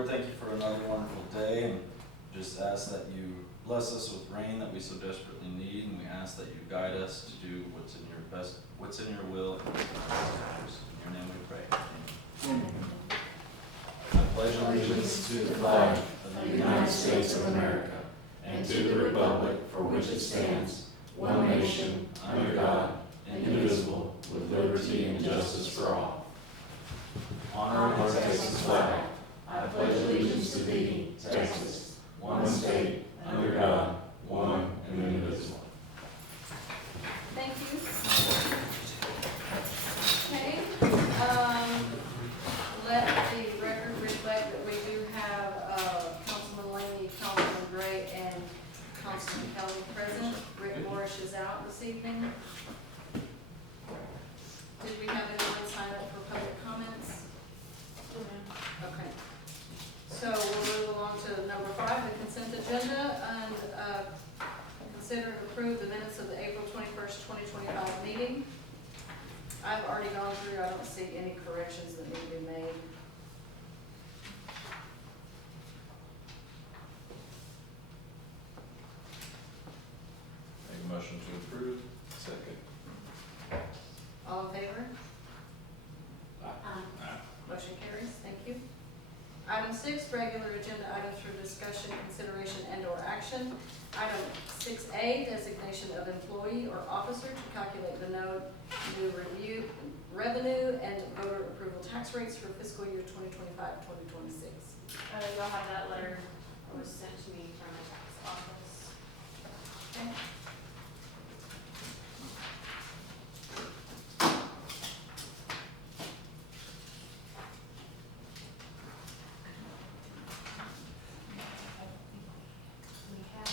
Lord, thank you for another wonderful day, and just ask that you bless us with rain that we so desperately need, and we ask that you guide us to do what's in your will, and what's in our best interest. In your name we pray. Amen. I pledge allegiance to the flag of the United States of America, and to the republic for which it stands, one nation, under God, indivisible, with liberty and justice for all. Honor our Texas flag. I pledge allegiance to thee, Texas, one state, under God, one and indivisible. Thank you. Okay, let the record reflect that we do have Councilman Laney, Councilman Gray, and Councilman Kelly present. Rick Morris is out this evening. Did we have anyone sign up for public comments? Okay. So we'll move along to number 5, the consent agenda, and consider and approve the minutes of the April 21st, 2025 meeting. I've already gone through, I don't see any corrections that need to be made. Make a motion to approve. Second. All in favor? Aye. Motion carries, thank you. Item 6, regular agenda items for discussion, consideration, and/or action. Item 6A, designation of employee or officer to calculate the new review revenue and voter approval tax rates for fiscal year 2025-2026. You'll have that letter that was sent to me from the tax office. Okay. We have,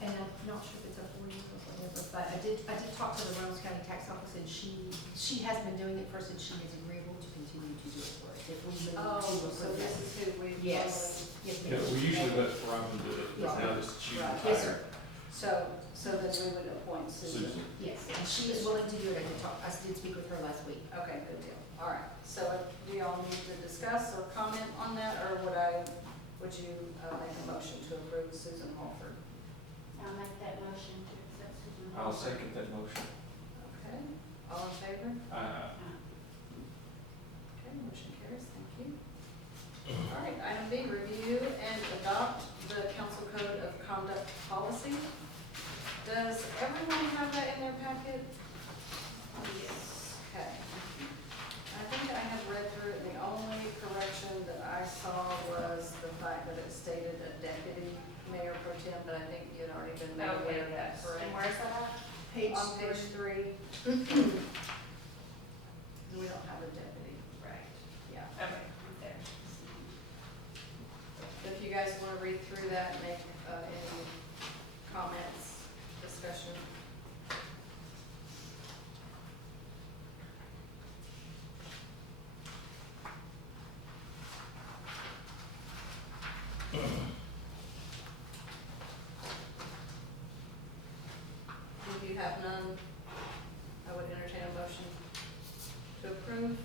And I'm not sure if it's up for you or whatever, but I did talk to the Reynolds County Tax Office, and she has been doing it for us, and she is agreeable to continue to do it for us. If we move Oh, to so approve this that. is who we. Yes, yes, Yeah, ma'am. we usually let Robin do it, but Right. now that she Right. Yes, sir. retired. So then we would appoint Susan. Susan. Yes, and she is willing to do it. I did speak with her last week. Okay, good deal. All right, so do y'all need to discuss or comment on that, or would you make a motion to approve Susan Holford? I'll make that motion to accept Susan. I'll second that motion. Okay, all in favor? Okay, motion carries, thank you. All right, item B, review and adopt the council code of conduct policy. Does everyone have that in their packet? Yes. Okay. I think I have read through it, and the only correction that I saw was the fact that it stated a deputy mayor pro tem, but I think you had already been made aware of that, correct? And where's that at? On page 3. We don't have a deputy, Right. yeah. Okay, there. If you guys want to read through that, and make any comments, discussion. If you have none, I would entertain a motion to approve.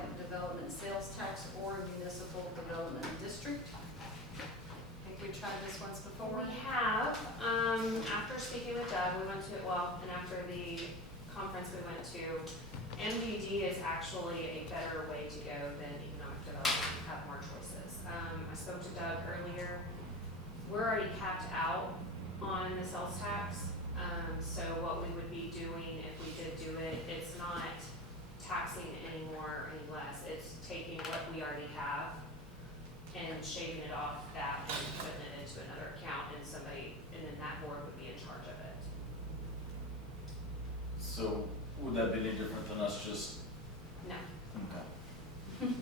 site development sales tax or municipal development district. I think we tried this once before. We have, after speaking with Doug, we went to, well, and after the conference we went to, MDD is actually a better way to go than economic development, you have more choices. I spoke to Doug earlier, we're already capped out on the sales tax. So what we would be doing if we did do it, it's not taxing any more or any less, it's taking what we already have and shaving it off that and putting it into another account and somebody, and then that board would be in charge of it. So would that be any different than us just, No, okay.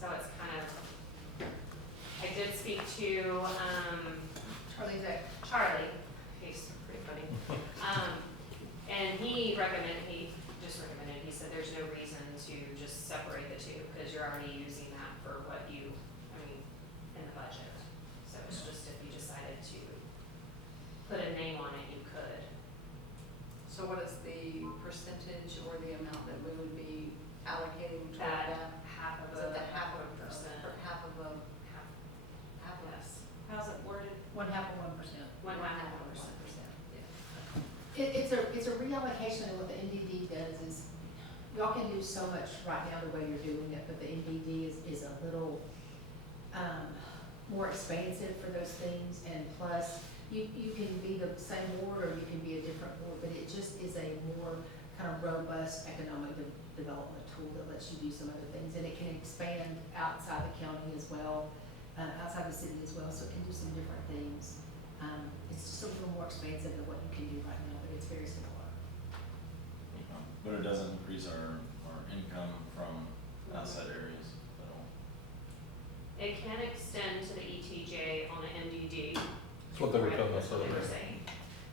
so it's kind of, I did speak to, Charlie Zach. Charlie, he's pretty funny. And he just recommended, he said there's no reason to just separate the two, because you're already using that for what you, in the budget. So it's just if you decided to put a name on it, you could. So what is the percentage or the amount that we would be allocating toward That that? half of Is it a, the half of a percent. or half of a, half, half of yes, how's it worded? 1/2 of 1%. 1/2 of 1%. It's a reallocation, and what the MDD does is, y'all can do so much right now the way you're doing it, but the MDD is a little, more expansive for those things, and plus, you can be the same board or you can be a different board, but it just is a more kind of robust economic development tool that lets you do some other things, and it can expand outside the county as well, outside the city as well, so it can do some different things. It's just a little more expansive than what you can do right now, but it's very similar. But it doesn't increase our income from outside areas at all. It can extend to the ETJ on the MDD. That's what they were telling us That's what they the other were day. saying.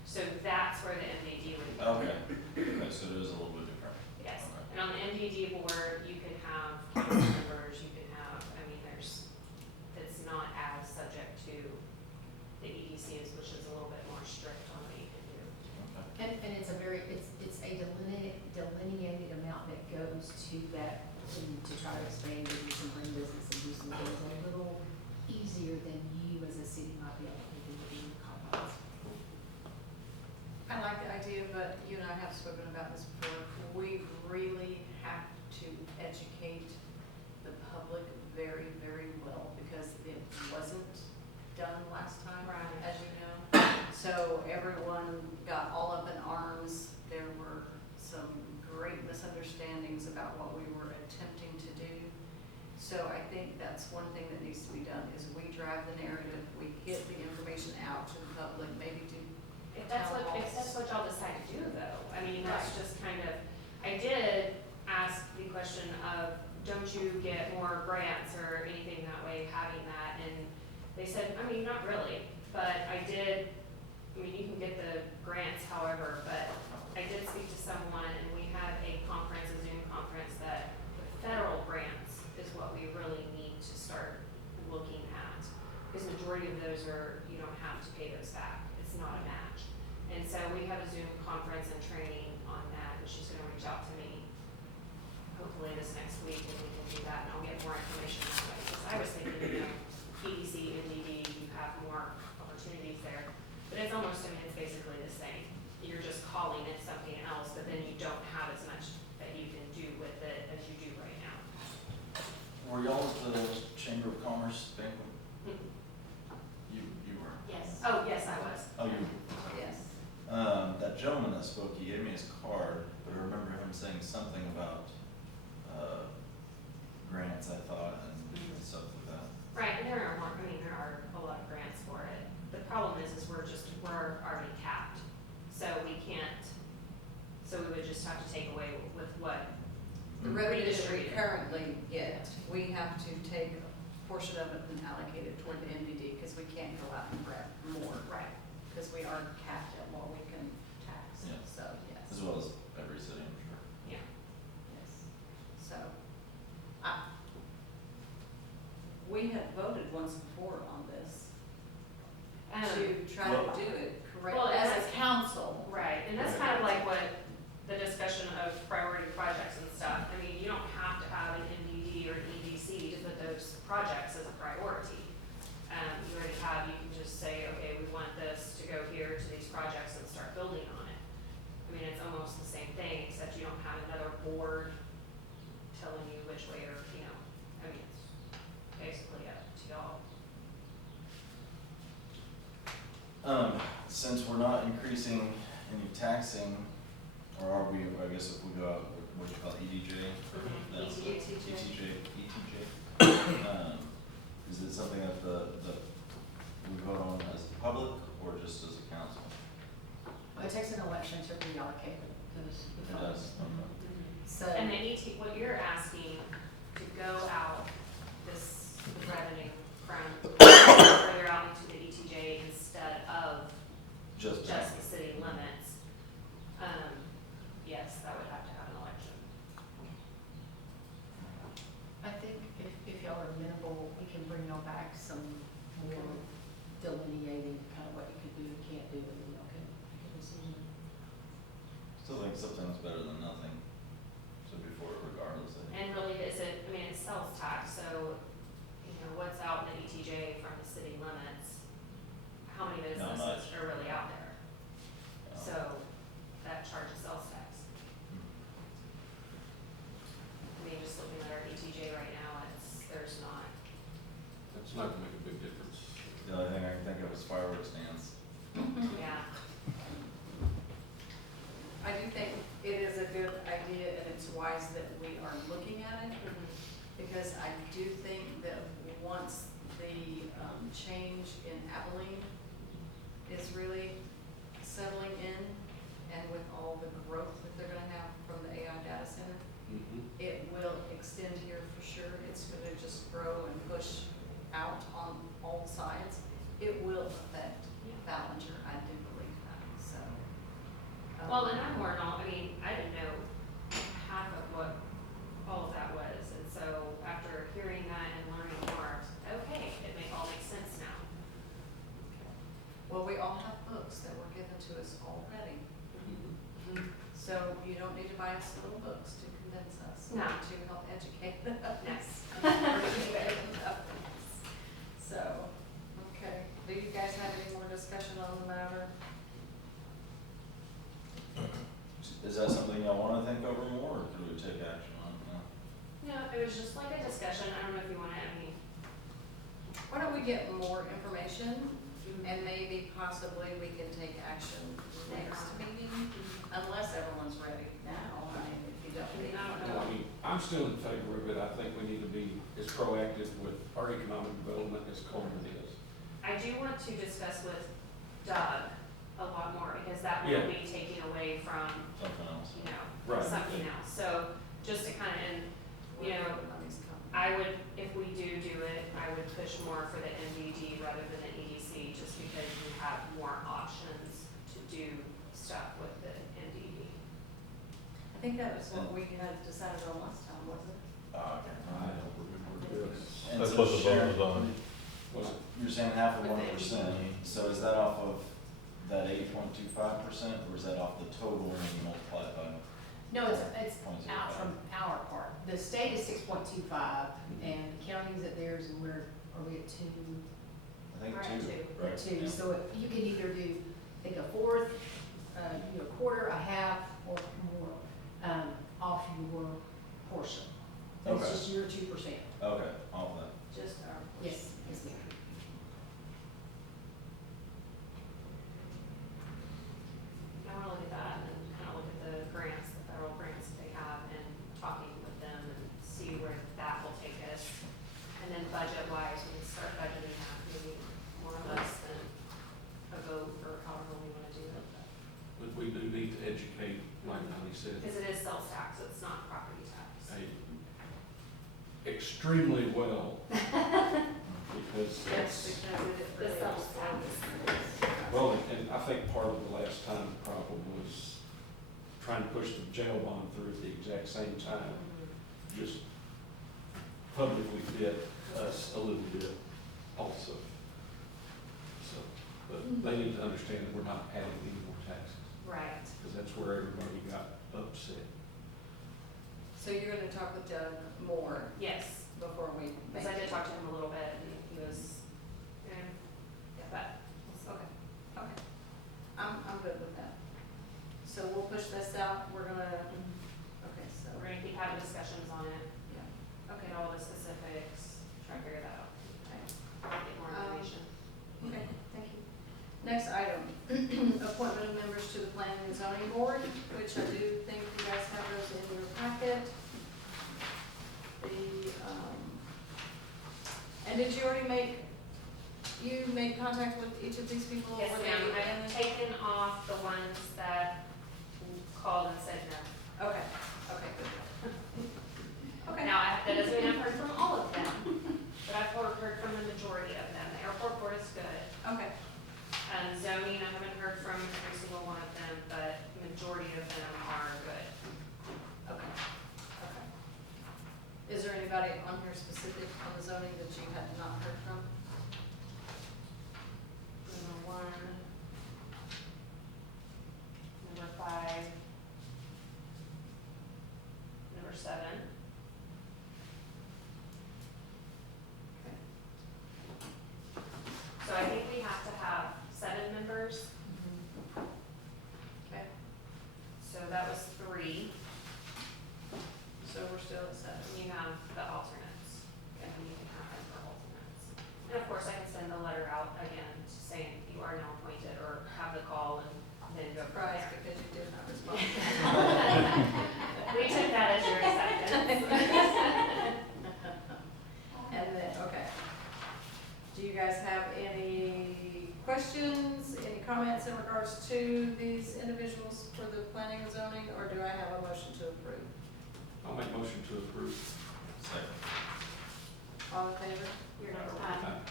So that's where the MDD would be. Okay, okay, so it is a little bit different. Yes, Okay. and on the MDD board, you can have council members, you can have, it's not as subject to the EDCs, which is a little bit more strict on what you can do. Okay. And it's a delineated amount that goes to that, to try to expand business and bring business and do some things a little easier than you as a city might be able to do with your combines. I like the idea, but you and I have spoken about this before. We really have to educate the public very, very well, because it wasn't done last time, Right. as you know. So everyone got all up in arms. There were some great misunderstandings about what we were attempting to do. So I think that's one thing that needs to be done, is we drive the narrative, we get the information out to the public, maybe do If that's what y'all decide to do though, that's just kind of, I did ask the question of, don't you get more grants or anything that way having that? And they said, not really, but you can get the grants however, but I did speak to someone and we had a Zoom conference, that the federal grants is what we really need to start looking at. Because majority of those you don't have to pay those back, it's not a match. And so we have a Zoom conference and training on that, and she's gonna reach out to me hopefully this next week, if we can do that, and I'll get more information that way. Because I was thinking, EDC, MDD, you have more opportunities there, but it's almost, it's basically the same. You're just calling it something else, but then you don't have as much that you can do with it as you do right now. Were y'all at the Chamber of Commerce banquet? You were? Yes. Oh, yes, I was. Oh, you, yes. that gentleman that spoke, he gave me his card, but I remember him saying something about, grants, I thought, and stuff like that. Right, and there are more, there are a lot of grants for it. The problem is we're already capped, so we can't, so we would just have to take away with what. The revenue that we Redistributed. currently get, we have to take a portion of it and allocate it toward the MDD, because we can't go out and grab more, Right. because we are capped at what we can tax. Yeah. So, yes. As well as every city, I'm sure. Yeah. Yes. So, we had voted once before on this, to try to do it correct, Well, as a that's- council. Right, and that's kind of like what the discussion of priority projects and stuff, you don't have to have since we're not increasing any taxing, or are we, I guess if we go out, what do you call it, EDJ? That's the- ETJ. Is it something that we vote on as the public or just as a council? It takes an election to reallocate those. It does, okay. So. And the what you're asking to go out this revenue from further out into the ETJ instead of Just the city limits, yes, that would have to have an election. I think if y'all are amenable, we can bring y'all back some more delineating kind of what you can do and can't do, and then y'all can make a decision. Still think something's better than nothing, so before regardless, I think. And really, is it, I mean, it's sales tax, so, you know, what's out in the ETJ from the city limits? How many Not businesses much. are really out there? Yeah. So, that charges sales tax. I mean, just looking at our ETJ right now, there's not. That's not gonna make a big difference. The only thing I can think of is fireworks stands. Yeah. I do think it is a good idea and it's wise that we are looking at it, because I do think that once the change in Abilene is really settling in, and with all the growth that they're gonna have from the AI data center, it will extend here for sure. It's gonna just grow and push out on all sides. It will affect Ballinger, I do believe that, so. Well, and I'm more I mean, I didn't know half of what all of that was, and so after hearing that and learning more, okay, it all makes sense now. Well, we all have books that were given to us already, so you don't need to buy us little books to convince us, No. to help educate us. Yes. So, okay, do you guys have any more discussion on the matter? Is that something y'all wanna think over more, or could we take action on it now? No, it was just like a discussion, I don't know if you wanna, I mean, Why don't we get more information, and maybe possibly we can take action next meeting, unless everyone's ready now, I mean, if you don't. I don't No, I mean, I'm still in favor of it. I think we need to be as proactive with our economic development as Coleman is. I do want to discuss with Doug a lot more, because that Yeah. will be taking away from, Something else. you know, Right. something else. So, just to kind of, and, you know, Money's coming. I would, if we do it, I would push more for the MDD rather than the EDC, just because we have more options to do stuff with the MDD. I think that was what we had decided on last time, wasn't it? Okay. I don't remember this. And That's so what the vote Sharon, was on. Was it? You're saying half of With the 1%, so is that off of that 8.25%, or is that off the total and you multiply it by? No, it's out 0.05? from our part. The state is 6.25, and the county's at theirs, and are we at 2? I think We're at two, two. We're right? at 2, Yeah. so you can either do, I think, a fourth, a quarter, a half, or more, off your portion. So it's Okay. just your 2%. Okay, off that. Just our. Yes, yes, ma'am. I wanna look at that and kind of look at the grants, the federal grants that they have, and talking with them and see where that will take us. And then budget-wise, we can start budgeting that, maybe more or less than a vote or however we wanna do it. But we do need to educate, like Donnie said, Because it is sales tax, it's not property tax. extremely well. Because it's, The sales tax. well, and I think part of the last time the problem was trying to push the jail bond through at the exact same time, just publicly bit us a little bit also. So, but they need to understand that we're not adding any more taxes, Right. because that's where everybody got upset. So you're gonna talk with Doug more Yes, before we make. because I did talk to him a little bit, and he was, but, okay. Okay, I'm good with that. So we'll push this out, we're gonna, okay, so, We're gonna keep having discussions on it, yeah, get all the specifics, try to figure that out, okay. get more information. Okay, thank you. Next item, And did you already make contact with each of these people? Yes, Were they ma'am, in? I've taken off the ones that called and said no. Okay, okay, good. Okay. Now, that doesn't mean I've heard from all of them, but I've heard from the majority of them. The airport board is good. Okay, Zoning, I haven't heard from every single one of them, but majority of them are good. okay, okay. Is there anybody on here specific on the zoning that you had not heard from? Number 1, number 5, number 7. Okay. So I think we have to have 7 members, Okay, so that was 3. so we're still at 7. You have the alternates, and you can have them for alternates. And of course, I can send the letter out again saying you are now appointed, or have the call and then go from Surprised there. because you did not respond. We took that as your acceptance. And then, okay. Do you guys have any questions, any comments in regards to these individuals for the planning and zoning, or do I have a motion to approve? I'll make motion to approve. Second. All in favor? You're number Aye.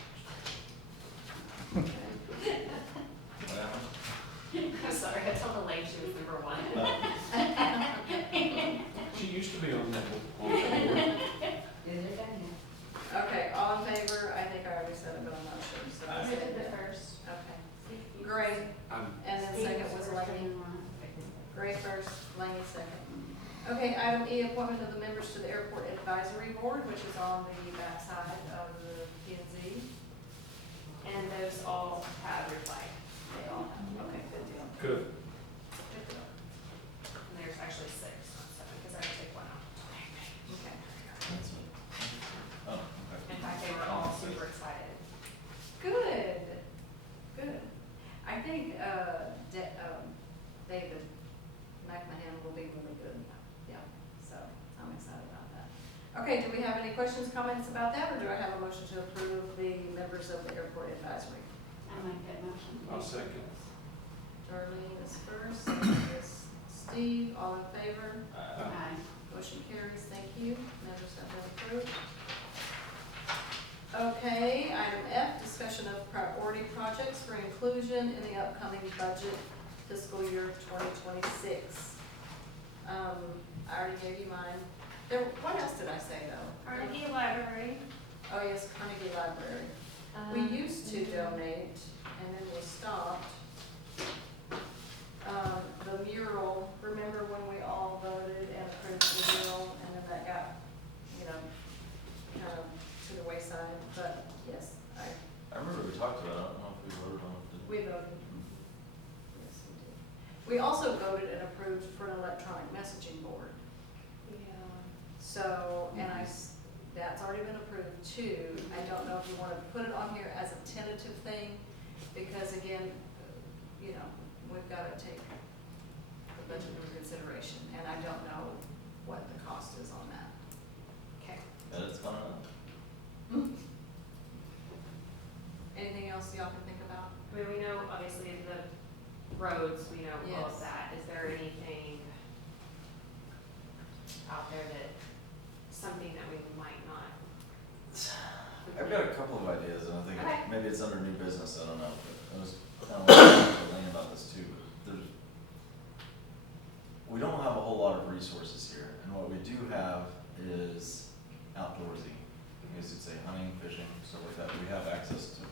1. Okay. What happened? I'm sorry, I told Elaine she was number 1. She used to be on that board. Okay, all in favor? I think I already said it on the motion, so. Aye. Who did the first? Okay, Gray, I'm, and then second was Laney. Gray first, Laney second. Okay, item E, appointment of the members to the Airport Advisory Board, which is on the backside of the P and Z. And those all have replied. They all have, okay, good deal. good. Good deal. And there's actually 6, not 7, because I had to take 1 out. Okay. Oh, okay. In fact, they were all super excited. Good, good. I think, David McMahon will be really good, yeah, so I'm excited about that. Okay, do we have any questions, comments about that, or do I have a motion to approve the members of the airport advisory? I like that motion. I'll second. Darlene is first, second is Steve, all in favor? Aye. Motion carries, thank you, members have been approved. Okay, item F, discussion of priority projects for inclusion in the upcoming budget fiscal year 2026. I already gave you mine. What else did I say though? Carnegie Library. Oh yes, Carnegie Library. We used to donate and then we stopped. The mural, remember when we all voted and approved the mural and then that got, kind of to the wayside, but yes, I remember we talked about it, I don't know if we voted on it. did we? we voted. Yes, we did. We also voted and approved for an electronic messaging board. Yeah. So, and that's already been approved too. I don't know if you want to put it on here as a tentative thing, because again, we've got to take the budget into consideration, and I don't know what the cost is on that. Okay. Yeah, it's gone up. Anything else y'all can think about? I mean, we know obviously the roads, we know all Yes. of that. Is there anything out there something that we might not? I've got a couple of ideas, and I think Okay. maybe it's under new business, I don't know, but I was kind of talking to Elaine about this too, but we don't have a whole lot of resources here, and what we do have is outdoorsy. I guess you'd say hunting, fishing, stuff like that. We have access to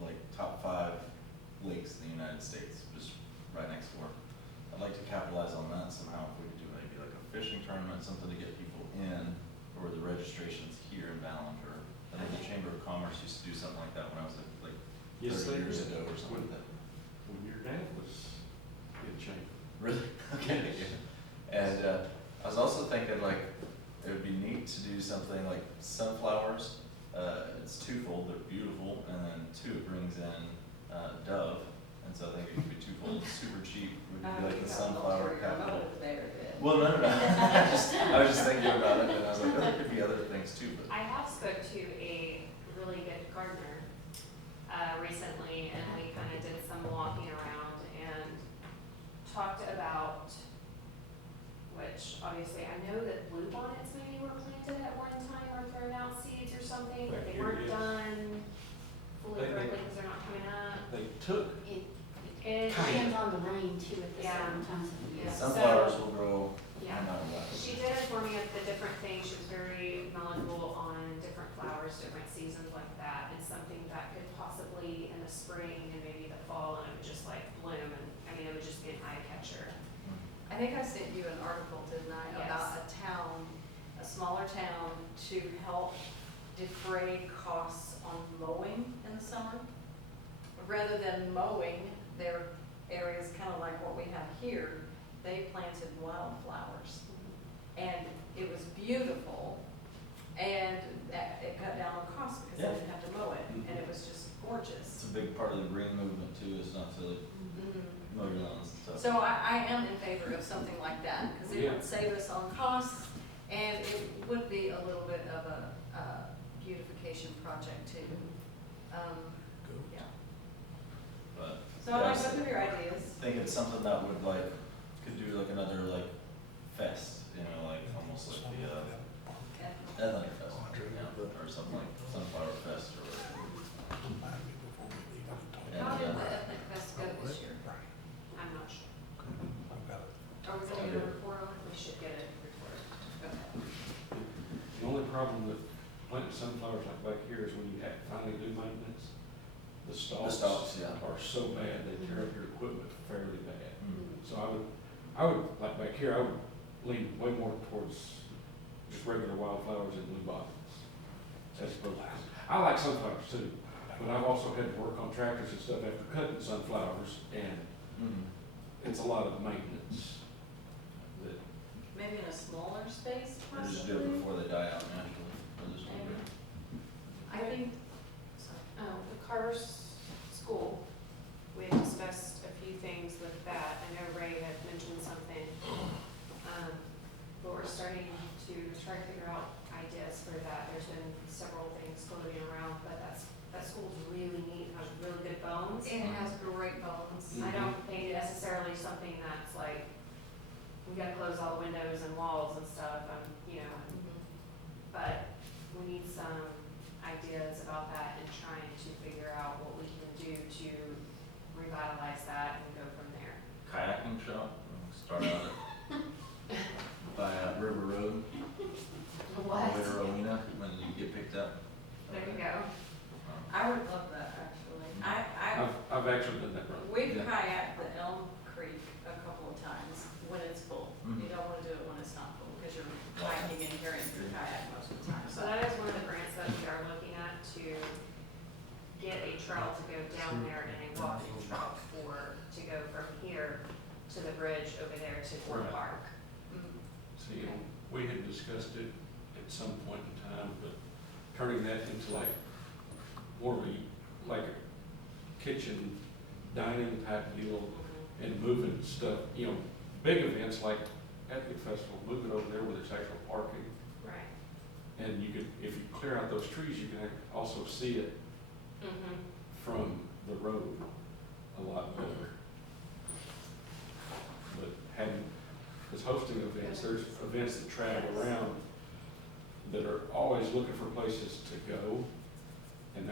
like top 5 lakes in the United States, just right next door. I'd like to capitalize on that somehow, if we could do maybe like a fishing tournament, something to get people in, or the registrations here in Ballinger. I think the Chamber of Commerce used to do something like that when I was like Yes, 30 they years did. ago or something like that. When your dad was in chamber. Really? Okay. And I was also thinking like it would be neat to do something like sunflowers. It's twofold, they're beautiful, and then 2, it brings in Dove, and so I think it could be twofold, super cheap. We could do like the sunflower capital. Well, no. I was just thinking about it, and I was like, oh, there could be other things too, but I have spoke to a really good gardener, recently, and we kind of did some walking around and talked about, which obviously I know that bluebonnets maybe were planted at one time or thrown out seeds or something, but Back they here, weren't yes. done fully They- correctly because they're not coming up. They took, It And depends on the rain too at the Yeah. certain times of the year. Yeah. Sunflowers will grow Yeah. no matter what. She did inform me of the different things, she was very knowledgeable on different flowers, different seasons like that, and something that could possibly in the spring and maybe the fall, and it would just like bloom, and, I mean, it would just be an eye catcher. I think I sent you an article, didn't I, about a town, a smaller town, to help defray costs on mowing in the summer. Rather than mowing their areas, kind of like what we have here, they planted wildflowers. And it was beautiful, and that, it cut down on costs because they didn't have to mow it, and it was just It's gorgeous. a big part of the green movement too, is not to like Mhm. mow your lawns and stuff. So I am in favor of something like that, because it Yeah. would save us on costs, and it would be a little bit of a beautification project too. Yeah. But, So I yeah, like both of your ideas. I think it's something that would like, could do like another like fest, you know, like almost like the, Okay. Athletic Fest, yeah, or something like Sunflower Fest or whatever. How And, did the uh, Ethnic Fest go this year? I'm not sure. Are we gonna get a report on it? We should get it reported. Okay. the only problem with planting sunflowers like back here is when you have to finally do maintenance, the stalks yeah. are so bad, they tear up your equipment fairly bad. Mm. So I would, like back here, I would lean way more towards just regular wildflowers and blue bottles. As opposed to, I like sunflowers too, but I've also had to work on tractors and stuff after cutting sunflowers, and Mhm. it's a lot of maintenance. That, Maybe in a smaller space Or just do it possibly? before they die out naturally, or just leave Maybe. it. I think, sorry. The Carter's School, we had discussed a few things with that. I know Ray had mentioned something. But we're starting to try to figure out ideas for that. There's been several things floating around, but that school's really neat, has really good bones. It has great bones. I don't think necessarily something that's like, we gotta close all the windows and walls and stuff, you know, but we need some ideas about that and trying to figure out what we can do to revitalize that and go from there. Kayaking shop, start out by River Road, What? over to Rowena, when you get picked up. There you go. I would love that, actually. I've actually done that run. We've Yeah. kayaked the Elm Creek a couple of times when it's full. Mhm. You don't wanna do it when it's not full, because you're hiking and carrying your kayak most of the time, So that is one of the grants that we are looking at to get a trail to go down there and a walking trail to go from here to the bridge over there to Fort Right. Park. Mhm. See, we had discussed it at some point in time, but turning that into like, more of a, like a kitchen dining type deal and moving stuff, you know, big events like Ethnic Festival, move it over there where there's actual parking. Right. And you could, if you clear out those trees, you can also see it Mm-hmm. from the road a lot better. But having, because hosting events, there's events that travel around that are always looking for places to go. And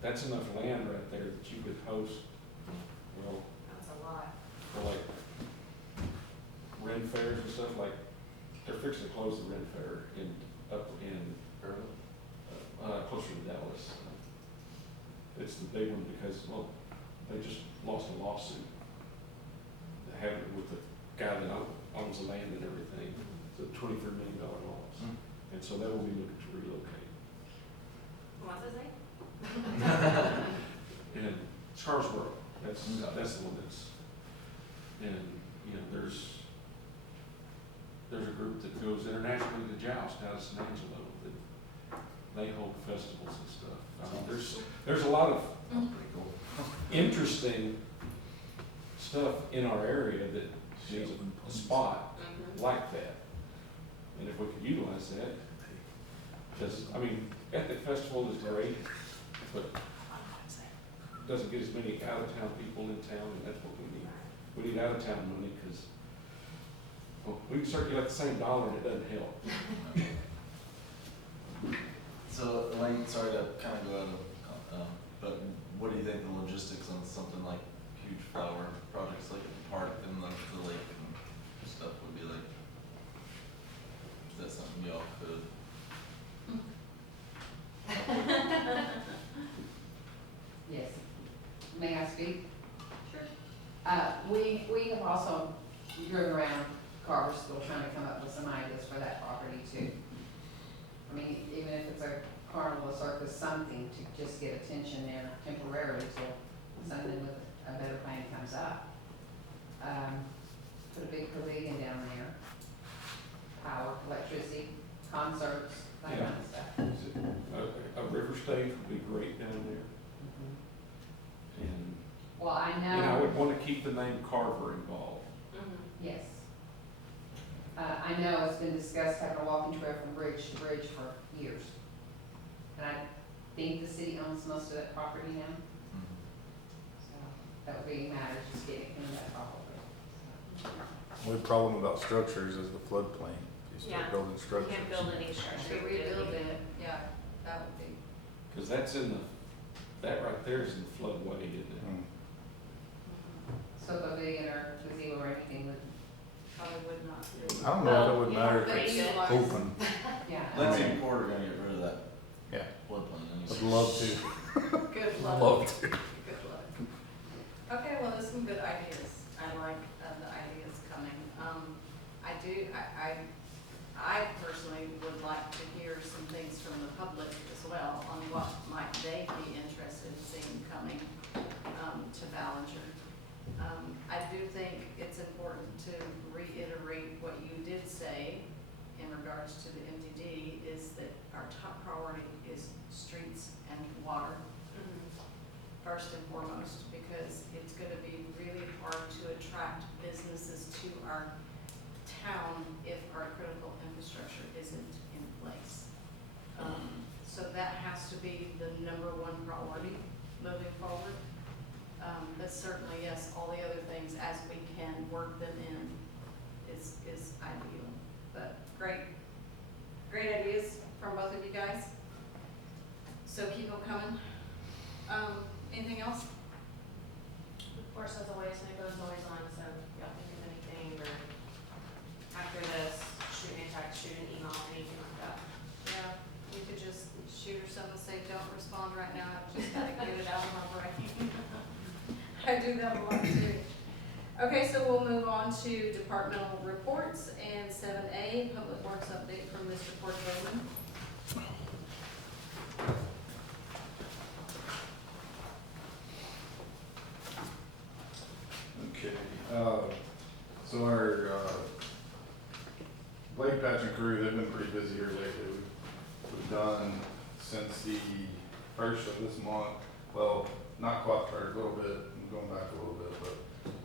that's enough land right there that you could host, well, That's a lot. for like Ren fairs and stuff, like, they're fixing to close the Ren Fair up in, closer to Dallas. It's the big one because, well, they just lost a lawsuit. They have it with the guy that owns the land and everything. It's a $23 million loss. Mm. And so they will be looking to relocate. What's his name? And Scarsboro, that's Okay. the one that's, and, you know, there's a group that goes internationally to joust out of San Angelo that they hold festivals and stuff. I mean, there's a lot of Sounds pretty cool. interesting stuff in our area that needs a spot Mm-hmm. like that. And if we could utilize that, because, I mean, Ethnic Festival is great, but doesn't get as many out-of-town people in town, and that's what we need. We need out-of-town money, because, well, we can circulate the same dollar and it doesn't help. So, Elaine, sorry to kind of go out of, but what do you think the logistics on something like huge flower projects like at the park and the lake and stuff would be like? Is that something y'all could? Yes. May I speak? Sure. We have also driven around Cartersville trying to come up with some ideas for that property too. I mean, even if it's a carnival, a circus, something to just get attention there temporarily till something with a better plan comes up. Put a big pavilion down there, power, electricity, concerts, that kind of stuff. A river stage would be great down there, and, Well, I and I know, would want to keep the name Carver involved. yes. I know it's been discussed having a walking trail from bridge to bridge for years. And I think the city owns most of that property now, so that would be a matter of just getting it cleaned up properly. Only problem about structures is the floodplain. You Yeah. start building You structures. can't build any To structure. rebuild it, yeah, that would be. Because that's in the, that right there is in the floodway, isn't it? Mm. So pavilion or gazebo or anything would, Probably would not do. I don't know if it would Well, matter But if it's utilize- open. yeah. Lindsay and Port are gonna get rid of that Yeah, floodplain I'd anyways. love to. Good luck. Love to. Good luck. Okay, well, there's some good ideas. I like the ideas coming. I personally would like to hear some things from the public as well on what might they be interested in seeing coming to Ballinger. I do think it's important to reiterate what you did say in regards to the MDD, is that our top priority is streets and water, first and foremost, because it's gonna be really hard to attract businesses to our town if our critical infrastructure isn't in place. So that has to be the number one priority moving forward. But certainly, yes, all the other things, as we can work them in, is ideal. But great ideas from both of you guys. So keep them coming. Anything else? Of course, as always, and it goes always on, so if y'all think of anything, or after this, shoot me a text, shoot an email, anything like that. Yeah, you could just shoot her something, say, don't respond right now, I've just gotta get it out of my brain. I do that a lot too. Okay, so we'll move on to departmental reports, and 7A, public works update from Mr. Portman. Okay, so our, blade patching crew, they've been pretty busy here lately. We've done since the first of this month, well, not quite the first, a little bit, I'm going back a little bit, but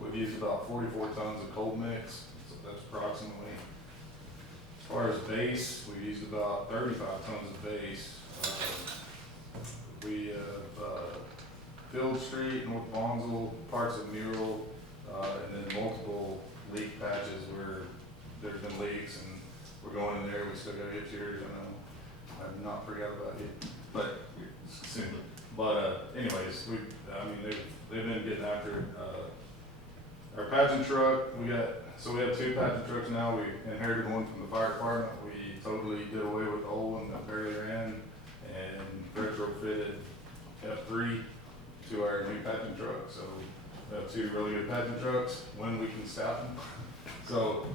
we've used about 44 tons of cold mix, so that's approximately. As far as base, we've used about 35 tons of base. We have, Field Street, North Bonsall, parts of Mural, and then multiple leak patches where there's been leaks and we're going in there, we still gotta get yours, I know. I've not forgot about you, but soon. But, anyways, they've been getting after it. Our patching truck, we have two patching trucks now. We inherited one from the fire department. We totally did away with the old one that barely ran and retrofitted F3 to our new patching truck. So we have two really good patching trucks when we can staff them. So,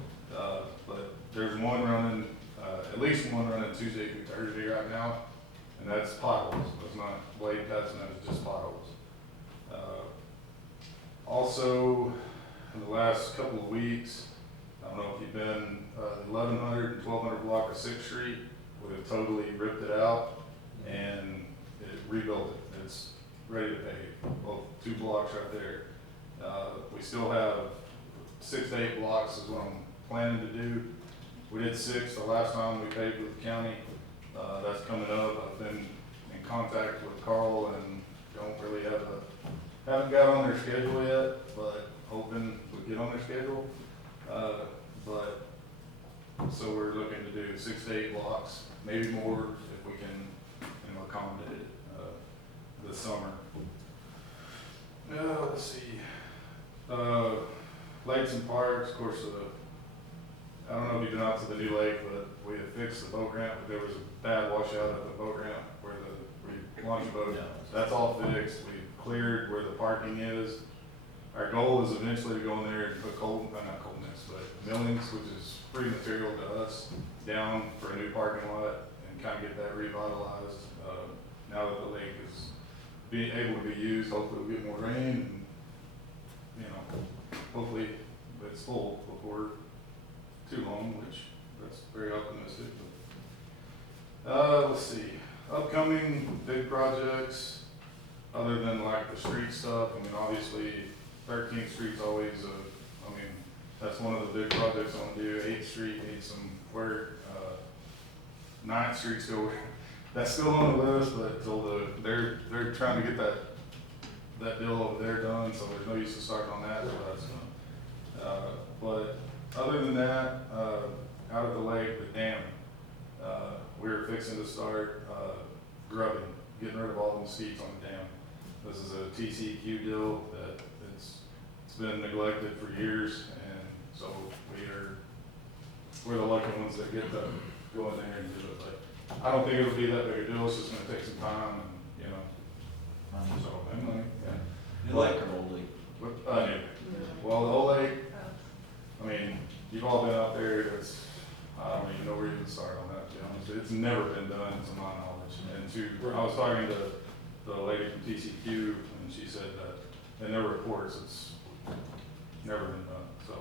but there's one running, at least one running Tuesday through Thursday right now, and that's potholes. It's not blade patching, that's just potholes. Also, in the last couple of weeks, I don't know if you've been, the 1100 and 1200 block of 6th Street, we have totally ripped it out and rebuilt it. It's ready to pave, both two blocks right there. We still have 6 to 8 blocks is what I'm planning to do. We did 6 the last time we paved with the county. That's coming up. I've been in contact with Carl and don't really haven't got on their schedule yet, but hoping we get on their schedule. But, so we're looking to do 6 to 8 blocks, maybe more if we can, accommodate it, this summer. Let's see, lakes and parks, of course, I don't know if you've been out to the new lake, but we had fixed the boat ramp, but there was a bad washout at the boat ramp where we launched the boat. Yeah. That's all fixed, we cleared where the parking is. Our goal is eventually to go in there and put not cold mix, but millings, which is free material to us, down for a new parking lot and kind of get that revitalized. Now that the lake is being able to be used, hopefully we'll get more rain and, hopefully it's full before too long, which that's very optimistic. Let's see, upcoming big projects, other than like the street stuff. Obviously 13th Street's always that's one of the big projects I want to do. 8th Street needs some work. 9th Street that's still on the list, but they're trying to get that deal over there done, so there's no use to start on that, so that's done. But other than that, out of the lake, the dam, we're fixing to start, grubbing, getting rid of all the mosquitoes on the dam. This is a TCQ deal that it's been neglected for years, and so we're the lucky ones that get to go in there and do it. But I don't think it'll be that big a deal. It's just gonna take some time, and money, yeah. New lake or old lake? Well, the old lake, you've all been out there. I don't even know where you can start on that, to be honest. It's never been done, to my knowledge. And I was talking to the lady from TCQ, and she said that in their reports, it's never been done. So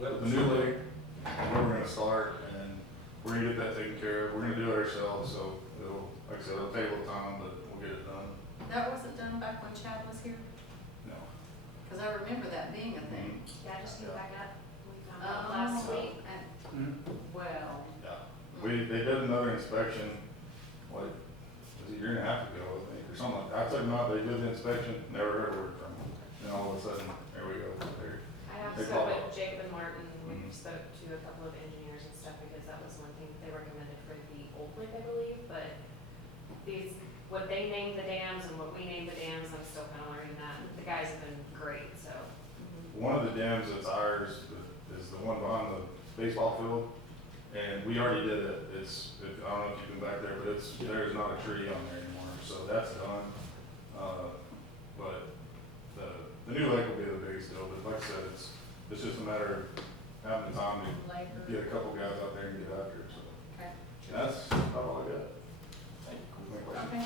the new lake, where we're gonna start, and we're gonna get that taken care of. We're gonna do it ourselves, so like I said, it'll take a little time, but we'll get it done. That wasn't done back when Chad was here? No. Because I remember that being a thing. Yeah, just go back up, we found out last week. Well, Yeah. They did another inspection, was a year and a half ago, I think, or something like that. I took them out, they did the inspection, never heard a word from them. And all of a sudden, there we go, there. I have They spoke call with Jacob and Martin, we spoke to a couple of engineers and stuff, because that was one thing they recommended for the old lake, I believe, but what they named the dams and what we named the dams, I'm still kind of learning that, the guys have been great, so. One of the dams that's ours is the one behind the baseball field, and we already did it. I don't know if you've been back there, but there's not a tree on there anymore, so that's done. But the new lake will be the biggest deal, but like I said, it's just a matter of having the time to later. get a couple guys out there and get after it, so. Okay. That's about all I got. Okay.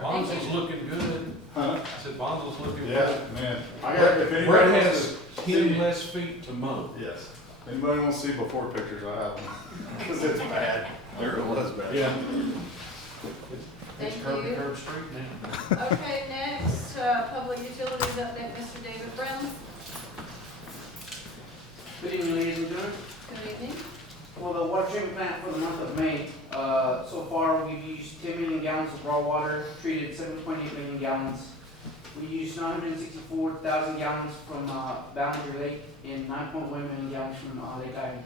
Bonzo's looking good. Huh? I said Bonzo's looking good. Yeah, man. I got, if anybody Brett wants has to 10 see- less feet to mow. Yes. Anybody wants to see before pictures, I have them. Because it's bad. There it was bad. Yeah. Thank It's curb to you. curb street now. Okay, next, public utilities update, Mr. David Brown. Good evening, ladies and gentlemen. Good evening. Well, the water treatment plant for the month of May, so far we've used 10 million gallons of raw water, treated 7.8 million gallons. We used 964,000 gallons from Ballinger Lake and 9.1 million gallons from Lake Ivy.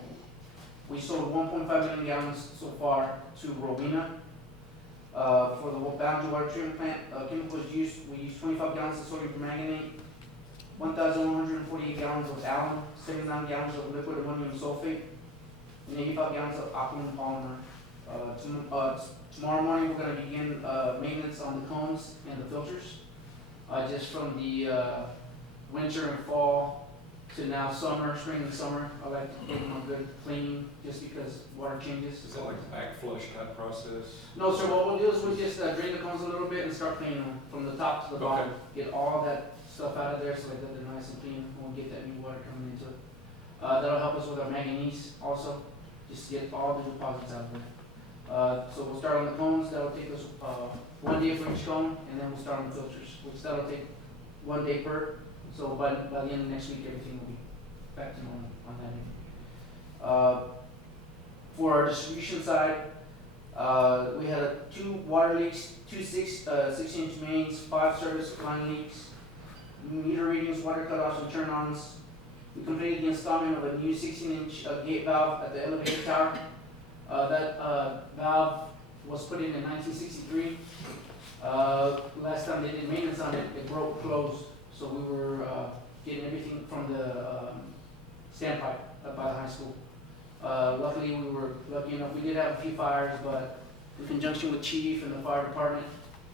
We sold 1.5 million gallons so far to Rowena. For the Ballinger water treatment plant, chemicals used, we used 25 gallons of sodium permanganate, 1,148 gallons of alum, 79 gallons of liquid ammonium sulfate, and 85 gallons of alkaline polymer. Tomorrow morning, we're gonna begin, maintenance on the cones and the filters. Just from the, winter and fall to now summer, spring and summer, I like to give them a good clean, just because water changes. Is that like the back flush type process? No, sir, what we'll do is we'll just drain the cones a little bit and start cleaning them from the top to the bottom. Get all that stuff out of there so that they're nice and clean, we'll get that new water coming into it. That'll help us with our manganese also, just get all the deposits out of there. So we'll start on the cones, that'll take us 1 day for each cone, and then we'll start on the filters, which that'll take 1 day per. So by the end of next week, everything will be back to normal on that end. For our distribution side, We had 2 water leaks, 2 6-inch mains, 5 service line leaks, meter readings, water cutoffs and turn-ons. We completed the installment of a new 16-inch gate valve at the elevator tower. That valve was put in 1963. Last time they did maintenance on it, it broke closed, so we were getting everything from the standpipe up by the high school. Luckily, we were lucky enough, we did have a few fires, but in conjunction with chief and the fire department,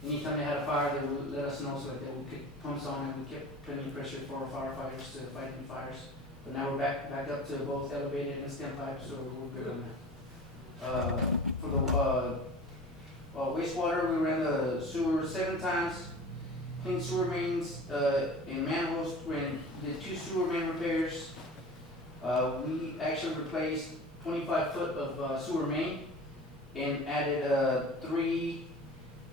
anytime they had a fire, they would let us know so that they would get pumps on and we kept plenty of pressure for our firefighters to fight any fires. But now we're back up to both elevated and standpipe, so we're good on that. For the wastewater, we ran the sewer 7 times, cleaned sewer mains, in manholes, did 2 sewer main repairs. We actually replaced 25 foot of sewer main and added 3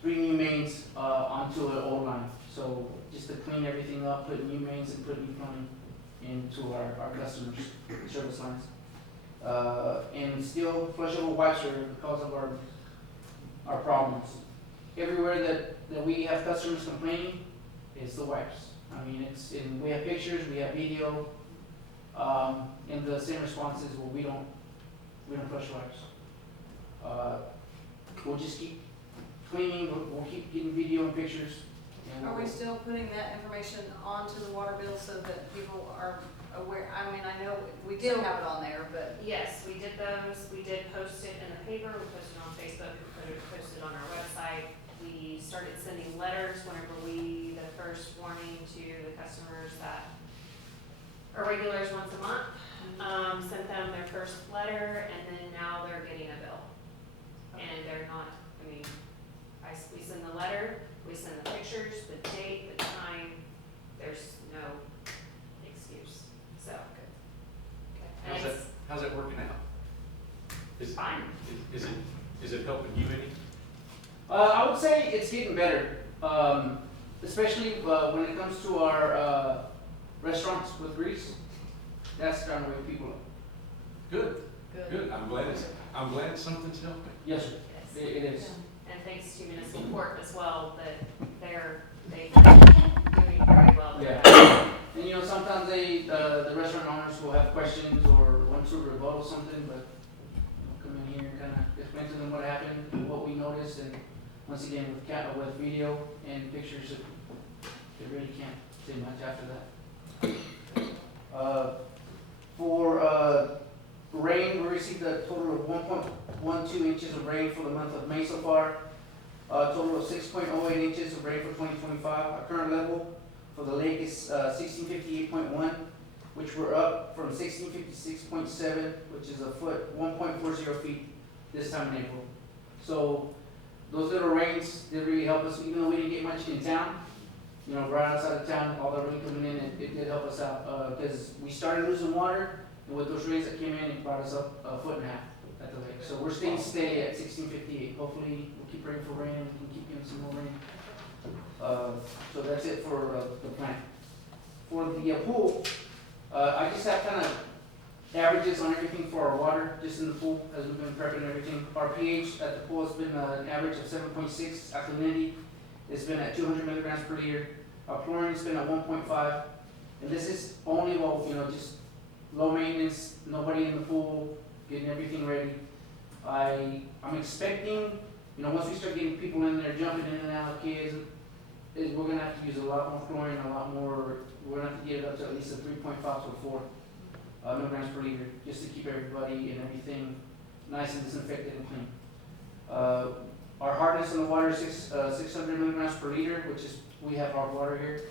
new mains onto an old line. So just to clean everything up, put new mains and put new plumbing into our customers' service lines. And still flushable wipes are because of our problems. Everywhere that we have customers complaining, it's the wipes. I mean, we have pictures, we have video, and the same response is, well, we don't flush wipes. We'll just keep cleaning, we'll keep getting video and pictures. And Are we still putting that information onto the water bill so that people are aware? I mean, I know we did have it on there, but. Yes, we did those, we did post it in the paper, we posted it on Facebook, we posted it on our website. We started sending letters whenever the first warning to the customers that are regulars once a month, sent them their first letter, and then now they're getting a bill. And they're not, I mean, we send the letter, we send the pictures, the date, the time, there's no excuse, so. And How's that, it's how's that working out? Is, fine. is it helping you any? I would say it's getting better, especially when it comes to our restaurants with grease. That's trying to wake people up. Good, good. I'm glad something's helping. Yes, sir. Yes. It is. And thanks to municipal court as well, that they're doing very well with Yeah. that. And you know, sometimes the restaurant owners will have questions or want to rebuttal something, but come in here and kind of explain to them what happened, what we noticed, and once again, with video and pictures, they really can't say much after that. For rain, we received a total of 1.12 inches of rain for the month of May so far. A total of 6.08 inches of rain for 2025. Our current level for the lake is 1658.1, which we're up from 1656.7, which is a foot, 1.40 feet this time in April. So those little rains did really help us, even though we didn't get much in town. You know, right outside of town, all the rain coming in, it did help us out, because we started losing water, and with those rains that came in, it brought us up 1.5 foot at the lake. So we're staying steady at 1658. Hopefully, we'll keep praying for rain, and we can keep getting some more rain. So that's it for the plant. For the pool, I just have kind of averages on everything for our water, just in the pool, as we've been prepping everything. Our pH at the pool has been an average of 7.6. Alkalinity has been at 200 milligrams per liter. Our chlorine has been at 1.5. And this is only while, you know, just low maintenance, nobody in the pool, getting everything ready. I'm expecting, you know, once we start getting people in there, jumping in and out, kids, we're gonna have to use a lot more chlorine, a lot more, we're gonna have to get it up to at least a 3.5 to 4 milligrams per liter, just to keep everybody and everything nice and disinfected and clean. Our hardness in the water is 600 milligrams per liter, which is, we have our water here,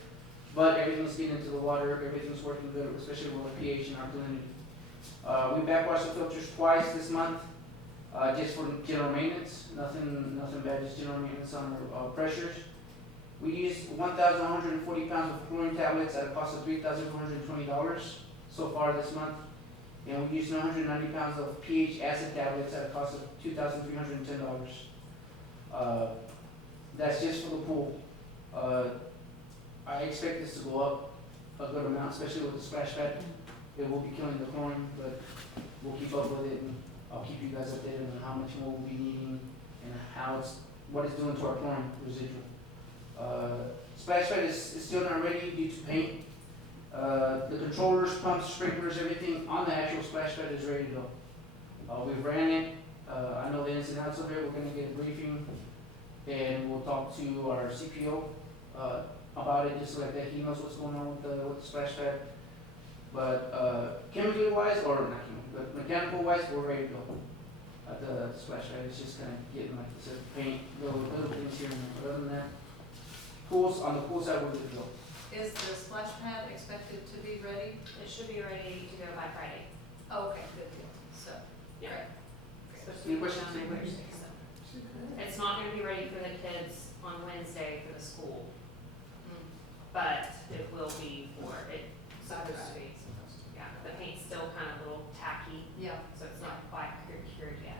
but everything's getting into the water, everything's working good, especially with the pH and alkalinity. We backwashed the filters twice this month, just for general maintenance, nothing bad, just general maintenance on our pressures. We used 1,140 pounds of chlorine tablets at a cost of $3,420 so far this month. And we used 190 pounds of pH acid tablets at a cost of $2,310. That's just for the pool. I expect this to go up a good amount, especially with the splash pad. It will be killing the chlorine, but we'll keep up with it, and I'll keep you guys updated on how much more we'll be needing how it's, what it's doing to our chlorine residual. Splash pad is still not ready due to paint. The controllers, pumps, sprinklers, everything on the actual splash pad is ready to go. We've ran it, I know the ins and outs of it, we're gonna get a briefing, and we'll talk to our CPO, about it, just so that he knows what's going on with the splash pad. But, chemically wise, or not chemical, but mechanical wise, we're ready to go. At the splash pad, it's just kind of getting, like I said, paint, little things here and there, but other than that, pools, on the pool side, we're good to go. Is the splash pad expected to be ready? It should be ready to go by Friday. Oh, okay, good deal, so, Yeah. great. Supposed to Any be questions, done by any questions? Thursday, so. It's not gonna be ready for the kids on Wednesday for the school, Mm, but it will be for it, supposed to Saturday. be. Yeah, the paint's still kind of a little tacky, Yeah, so it's not quite cured yet.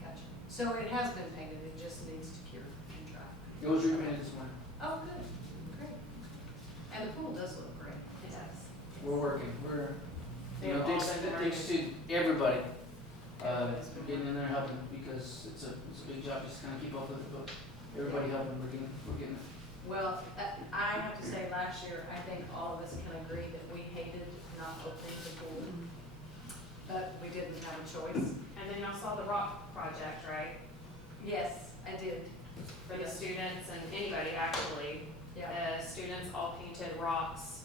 gotcha. So it has been painted, it just needs to cure and dry. It was repainted this morning. Oh, good, great. And the pool does look great. It does. We're working, we're, They've you know, all thanks, been thanks to everybody, Everybody's been getting in there helping, because it's a big job just to kind of keep up with it, but everybody helping, we're getting it. Well, I have to say, last year, I think all of us can agree that we hated not opening the pool. But we didn't have a choice. And then y'all saw the rock project, right? Yes, I did. For the students and anybody actually. Yeah. The students all painted rocks,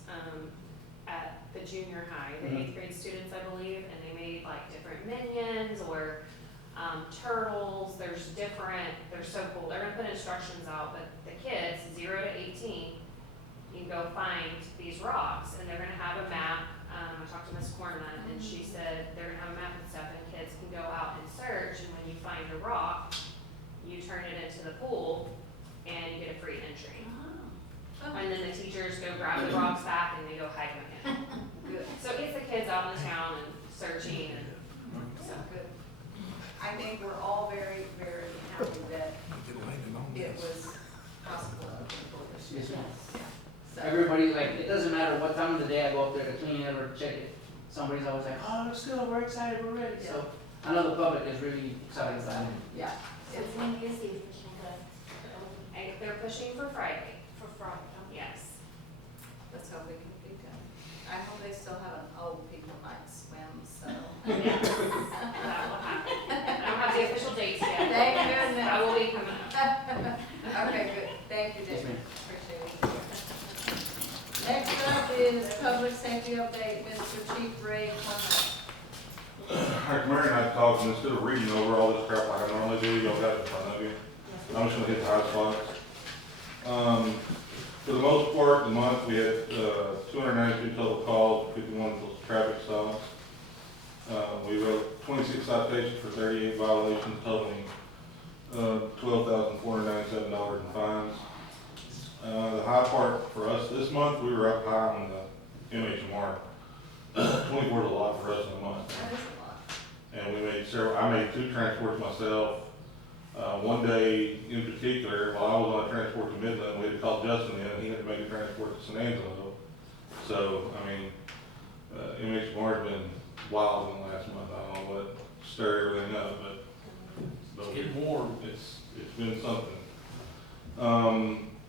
at the junior high, the Mhm. 8th grade students, I believe, and they made like different minions or, turtles, they're so cool. They're gonna put instructions out, but the kids, 0 to 18, you can go find these rocks, and they're gonna have a map. I talked to Miss Cornman, and she said they're gonna have a map and stuff, and kids can go out and search, and when you find a rock, you turn it into the pool, and you get a free entry. Oh, And then the teachers go grab the rocks back, and they go hide them again. good, So it gets the kids out in the town and searching, and so good. I think we're all very, very happy that it was possible to open the pool this year. Yes, ma'am. So, Everybody, like, it doesn't matter what time of the day I go up there to clean it or check it, somebody's always like, oh, looks good, we're excited, we're ready, so. I know the public is really excited about it. yeah, So it's, when is the official date? and they're pushing for Friday. For Friday? Yes. let's hope we can be done. I hope they still have an old people night swim, so. Yes. That will happen. I don't have the official dates yet. Thank goodness. That will be coming up. Okay, good, thank you, Yes, David, ma'am. appreciate it. Next up is public safety update, Mr. Chief Ray Clement. Alright, Mary and I talked, and instead of reading over all this crap like I normally do, y'all got it in front of you. I'm just gonna hit the high spots. For the most part, the month, we had, 292 total calls, 51 traffic stops. We wrote 26 citations for 38 violations totaling, $12,497 in fines. The high part for us this month, we were up high on the MHMR. 24 is a lot for us in a month. That is a lot. And we made I made 2 transports myself. One day in particular, while I was on a transport to Midland, we had to call Justin in, and he had to make a transport to San Angelo. So, I mean, MHMR has been wild in the last month. I don't know what stirred everything up, but It's getting warm. it's been something.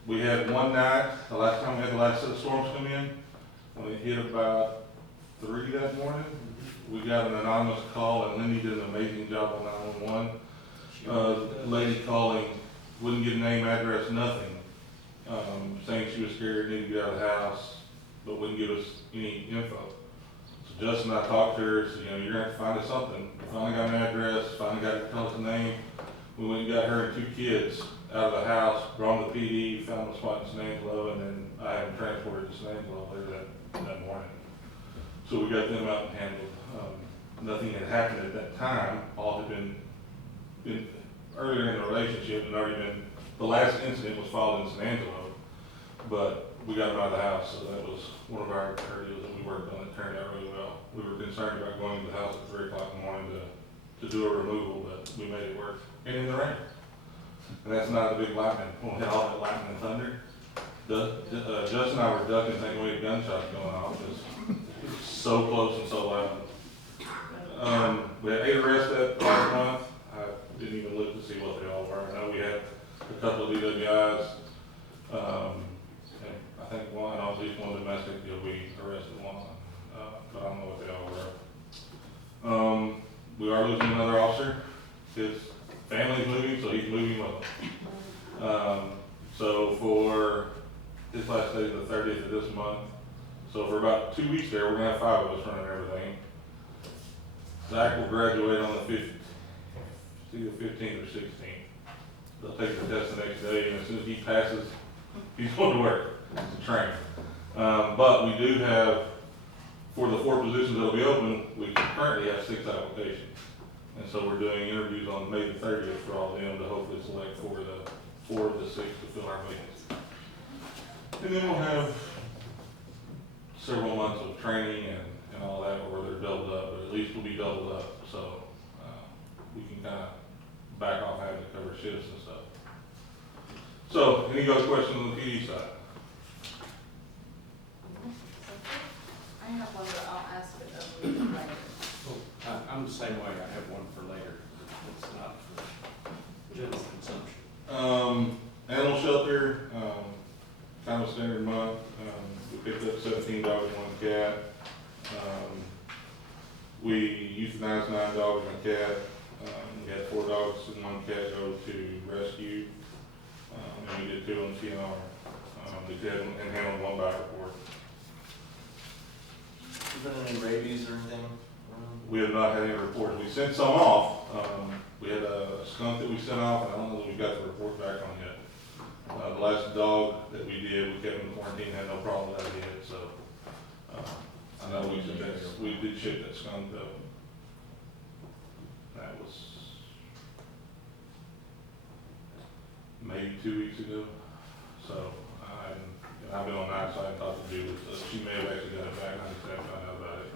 We had one night, the last time we had the last set of storms come in, when it hit about 3 that morning, we got an anonymous call, and Lindy did an amazing job on 911. Lady calling, wouldn't give name, address, nothing, saying she was scared, needed to get out of the house, but wouldn't give us any info. So Justin and I talked to her, said, you're gonna have to find us something. Finally got an address, finally got to tell us the name. We went and got her and 2 kids out of the house, brought them to PD, found a spot in San Angelo, and then I had them transported to San Angelo later that morning. So we got them out and handled. Nothing had happened at that time. All had been earlier in the relationship and already been, the last incident was filed in San Angelo, but we got them out of the house, so that was one of our deals that we worked on. It turned out really well. We were concerned about going to the house at 3 o'clock in the morning to do a removal, but we made it work. And in the rain. And that's not a big lightning. When we had all that lightning and thunder, Justin and I were ducking thinking we had gunshots going off. It was so close and so loud. We had 8 arrests that last month. didn't even look to see what they all were. I know we had a couple of DWIs, and I think one, at least one domestic, we arrested one, but I don't know what they all were. We are losing another officer. His family's moving, so he's moving with them. So for his last day is the 30th of this month. So for about 2 weeks there, we're gonna have 5 of us running everything. Zach will graduate on the 15th, either 15th or 16th. They'll take the test the next day, and as soon as he passes, he's going to work to train. But we do have, for the 4 positions that'll be open, we currently have 6 applications. And so we're doing interviews on May the 30th for all of them to hopefully select 4 of the 6 to fill our vacancies. And then we'll have several months of training and all that, where they're doubled up, but at least we'll be doubled up, so, we can kind of back off having to cover shifts and stuff. So, any other questions on the PD side? I have one, but I'll ask it of you later. I'm the same way, I have one for later, it's not for general consumption. Animal shelter, kind of a standard month, we picked up 17 dogs and 1 cat. We euthanized 9 dogs and a cat. We had 4 dogs and 1 cat go to rescue, and we did 2 on CNR. We did and handled 1 back report. Has there been any rabies or anything? We have not had any reports. We sent some off. We had a skunk that we sent off, and I don't know that we got the report back on yet. The last dog that we did, we kept in quarantine, had no problem with that yet, so. I know we did ship that skunk though. That was maybe 2 weeks ago. So, I've been on that side and talked to Julie, so she may have actually got it back, I just haven't found out about it.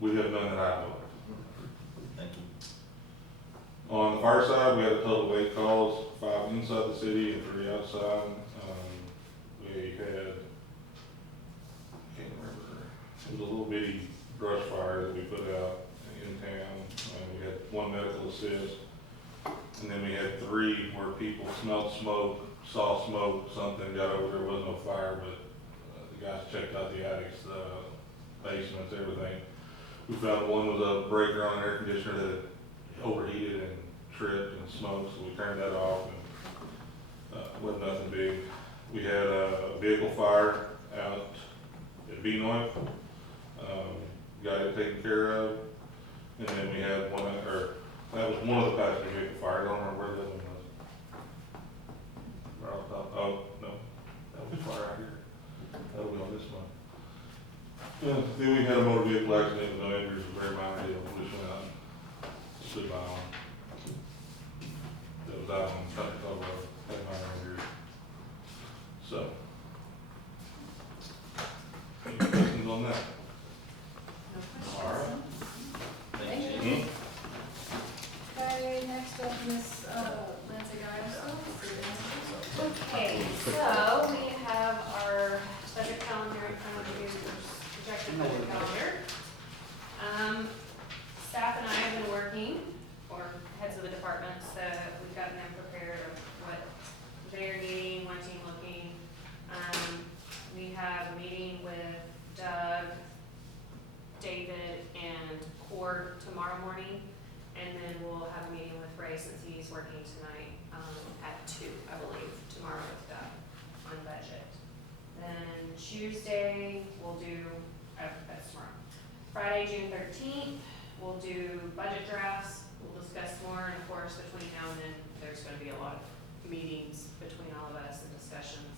We have none that I know of. Thank you. On the fire side, we had a total of 8 calls, 5 inside the city and 3 outside. We had, I can't remember, it was a little bitty brush fire that we put out in town. We had 1 medical assist, and then we had 3 where people smelled smoke, saw smoke, something, got over, there was no fire, but the guys checked out the attics, basements, everything. We found one was a breaker on an air conditioner that had overheated and tripped and smoked, so we turned that off, and wasn't nothing big. We had a vehicle fire out at Benoit, got it taken care of, and then we had that was one of the passenger vehicle fires. I don't remember where the other one was. Right off the top. Oh, no, that was a fire out here. That'll be on this one. Then we had a motor vehicle accident with no injuries, a very minor deal, just went out, stood by on. That was out on Country Club Road, had minor injuries. So, any questions on that? No questions? All right. Thank you. you. Okay, next up, Miss Lindsay Giles. Okay, so we have our budget calendar in front of you, projected budget calendar. Staff and I have been working, or heads of the departments, we've gotten them prepared of what they're needing, wanting, looking. We have a meeting with Doug, David, and Cord tomorrow morning, and then we'll have a meeting with Ray since he's working tonight, at 2, I believe, tomorrow with Doug on budget. Then Tuesday, that's tomorrow. Friday, June 13th, we'll do budget drafts, we'll discuss more, and of course, between now and then, there's gonna be a lot of meetings between all of us and discussions